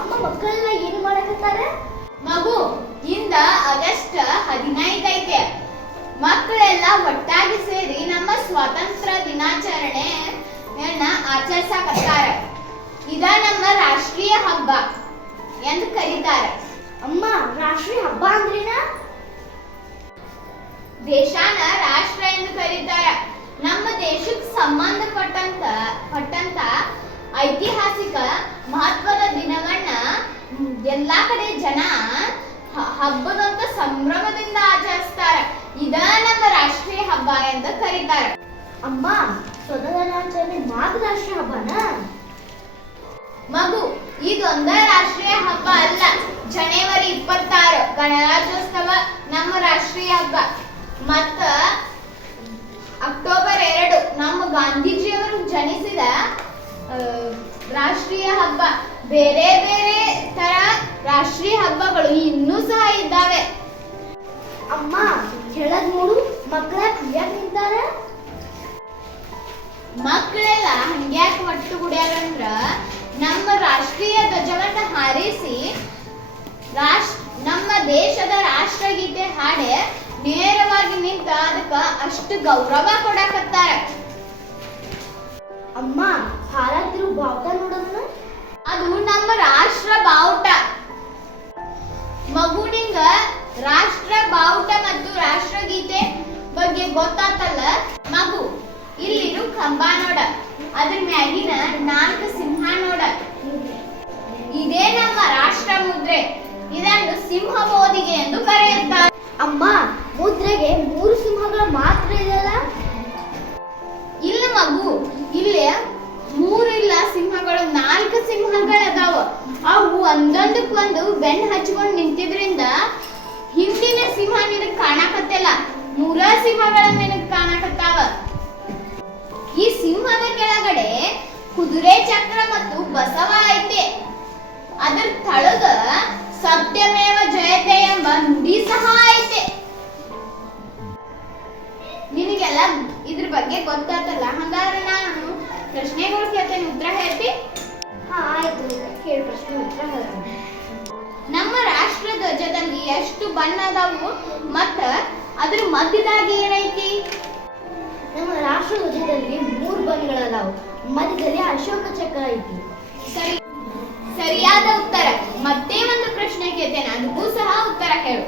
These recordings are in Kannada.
ಅಮ್ಮ ಮಕ್ಕಳೆಲ್ಲ ಏನು ಮಾಡಕತ್ತಾರೆ? ಮಗು, ಇಂದ ಆಗಸ್ಟ್ 15 ಐತೆ. ಮಕ್ಕಳೆಲ್ಲ ಒಟ್ಟಾಗಿ ಸೇರಿ ನಮ್ಮ ಸ್ವಾತಂತ್ರ್ಯ ದಿನಾಚರಣೆಯನ್ನ ಆಚರಿಸಕತ್ತಾರ. ಇದ ನಮ್ಮ ರಾಷ್ಟ್ರೀಯ ಹಬ್ಬ ಎಂದು ಕರೀತಾರೆ. ಅಮ್ಮ, ರಾಷ್ಟ್ರೀಯ ಹಬ್ಬ ಅಂದ್ರೇನ? ದೇಶಾನ ರಾಷ್ಟ್ರ ಎಂದು ಕರೀತಾರ. ನಮ್ಮ ದೇಶಕ್ಕೆ ಸಂಬಂಧಪಟ್ಟಂತ ಐತಿಹಾಸಿಕ ಮಹತ್ವದ ದಿನವನ್ನ ಎಲ್ಲಾ ಕಡೆ ಜನ ಹಬ್ಬದಂತ ಸಂಭ್ರಮದಿಂದ ಆಚರಿಸ್ತಾರ. ಇದ ನಮ್ಮ ರಾಷ್ಟ್ರೀಯ ಹಬ್ಬ ಎಂದು ಕರೀತಾರ. ಅಮ್ಮ, ಸ್ವತಂತ್ರ ದಿನಾಚರಣೆ ಮಾತ್ರ ರಾಷ್ಟ್ರೀಯ ಹಬ್ಬನ? ಮಗು, ಇದೊಂದ ರಾಷ್ಟ್ರೀಯ ಹಬ್ಬ ಅಲ್ಲ. ಜನವರಿ 26 ಗಣರಾಜ್ಯೋತ್ಸವ ನಮ್ಮ ರಾಷ್ಟ್ರೀಯ ಹಬ್ಬ. ಮತ್ತ ಅಕ್ಟೋಬರ್ 2 ನಮ್ಮ ಗಾಂಧೀಜಿಯವರು ಜನಿಸಿದ ರಾಷ್ಟ್ರೀಯ ಹಬ್ಬ. ಬೇರೆ ಬೇರೆ ತರ ರಾಷ್ಟ್ರೀಯ ಹಬ್ಬಗಳು ಇನ್ನೂ ಸಹ ಇದ್ದಾವೆ. ಅಮ್ಮ, ಹೇಳದ್ ನೋಡು, ಮಕ್ಕಳ ಯಾಕೆ ನಿಂತಾರ? ಮಕ್ಕಳೆಲ್ಲ ಹಂಗ್ಯಾಕ್ ಒಟ್ಟುಗೂಡ್ಯಾರಂದ್ರ ನಮ್ಮ ರಾಷ್ಟ್ರೀಯ ಧ್ವಜವನ್ನ ಹಾರಿಸಿ ನಮ್ಮ ದೇಶದ ರಾಷ್ಟ್ರಗೀತೆ ಹಾಡೆ ನೇರವಾಗಿ ನಿಂತ ಅದಕ್ಕ ಅಷ್ಟು ಗೌರವ ಕೊಡಕತ್ತಾರ. ಅಮ್ಮ, ಹಾರಾತಿರು ಬಾವುಟ ನೋಡೋಣ. ಅದು ನಮ್ಮ ರಾಷ್ಟ್ರ ಬಾವುಟ. ಮಗುನಿಂಗ ರಾಷ್ಟ್ರ ಬಾವುಟ ಮತ್ತು ರಾಷ್ಟ್ರಗೀತೆ ಬಗ್ಗೆ ಗೊತ್ತಾತಲ್ಲ. ಮಗು, ಇಲ್ಲಿರು ಕಂಬ ನೋಡ, ಅದ್ರ ಮ್ಯಾಗಿನ 4 ಸಿಂಹ ನೋಡ. ಇದೇ ನಮ್ಮ ರಾಷ್ಟ್ರ ಮುದ್ರೆ. ಇದನ್ನು ಸಿಂಹ ಬೋಧಿಗೆ ಎಂದು ಕರೆಯುತ್ತಾರೆ. ಅಮ್ಮ, ಮುದ್ರೆಗೆ 3 ಸಿಂಹಗಳು ಮಾತ್ರ ಇದೆಯಲ್ಲ? ಇಲ್ಲ ಮಗು, ಇಲ್ಲಿ 3 ಇಲ್ಲ ಸಿಂಹಗಳು, 4 ಸಿಂಹಗಳದಾವ. ಅವು ಒಂದೊಂದಕ್ಕೊಂದು ಬೆನ್ನು ಹಚ್ಕೊಂಡು ನಿಂತಿದ್ರಿಂದ ಹಿಂದಿನ ಸಿಂಹ ನಿನಗ್ ಕಾಣಕತ್ತಿಲ್ಲ, 3 ಸಿಂಹಗಳ ನಿನಗ್ ಕಾಣಕತ್ತಾವ. ಈ ಸಿಂಹದ ಕೆಳಗಡೆ ಕುದುರೆ ಚಕ್ರ ಮತ್ತು ಬಸವ ಐತೆ. ಅದರ ತಳಗ ಸತ್ಯಮೇವ ಜಯತೆ ಎಂಬ ನುಡಿ ಸಹ ಐತೆ. ನಿನಗೆಲ್ಲ ಇದ್ರ ಬಗ್ಗೆ ಗೊತ್ತಾತಲ್ಲ. ಹಂಗಾದ್ರೆ ನಾನು ಪ್ರಶ್ನೆಗಳು ಕೇಳ್ತೇನೆ, ಉತ್ತರ ಹೇಳ್ತಿ? ಹಾ, ಆಯ್ತು, ಕೇಳಿ ಪ್ರಶ್ನೆ ಉತ್ತರ ಹೇಳ್ತೀನಿ. ನಮ್ಮ ರಾಷ್ಟ್ರ ಧ್ವಜದಲ್ಲಿ ಎಷ್ಟು ಬಣ್ಣ ಅದಾವು ಮತ್ತ ಅದ್ರ ಮಧ್ಯದಾಗಿ ಏನೈತಿ? ನಮ್ಮ ರಾಷ್ಟ್ರ ಧ್ವಜದಲ್ಲಿ 3 ಬಣ್ಣಗಳದಾವು. ಮಧ್ಯದಲ್ಲಿ ಅಶೋಕ ಚಕ್ರ ಐತಿ. ಸರಿಯಾದ ಉತ್ತರ. ಮತ್ತೆ ಒಂದು ಪ್ರಶ್ನೆ ಕೇಳ್ತೇನೆ, ಅದಕ್ಕೂ ಸಹ ಉತ್ತರ ಹೇಳು.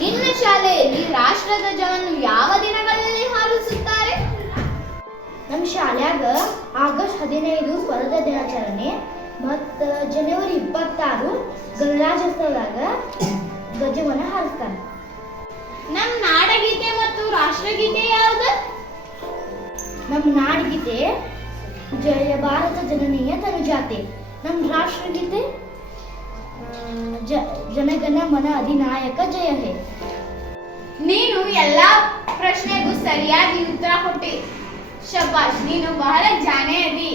ನಿನ್ನ ಶಾಲೆಯಲ್ಲಿ ರಾಷ್ಟ್ರ ಧ್ವಜವನ್ನು ಯಾವ ದಿನಗಳಲ್ಲಿ ಹಾರಿಸುತ್ತಾರೆ? ನಮ್ಮ ಶಾಲ್ಯಾಗ ಆಗಸ್ಟ್ 15 ಸ್ವತಂತ್ರ ದಿನಾಚರಣೆ ಮತ್ತು ಜನವರಿ 26 ಗಣರಾಜ್ಯೋತ್ಸವದಾಗ ಧ್ವಜವನ್ನು ಹಾರಿಸ್ತಾರೆ. ನಮ್ಮ ನಾಡಗೀತೆ ಮತ್ತು ರಾಷ್ಟ್ರಗೀತೆ ಯಾವುದು? ನಮ್ಮ ನಾಡಗೀತೆ ಜಯ ಭಾರತ ಜನನೀಯ ತನುಜಾತೆ. ನಮ್ಮ ರಾಷ್ಟ್ರಗೀತೆ ಜನಗಣ ಮನ ಅಧಿನಾಯಕ ಜಯ ಹೇ. ನೀನು ಎಲ್ಲಾ ಪ್ರಶ್ನೆಗೂ ಸರಿಯಾಗಿ ಉತ್ತರ ಕೊಟ್ಟಿ. ಶಬಾಷ್, ನೀನು ಬಹಳ ಜಾಣೆ ಅದಿ.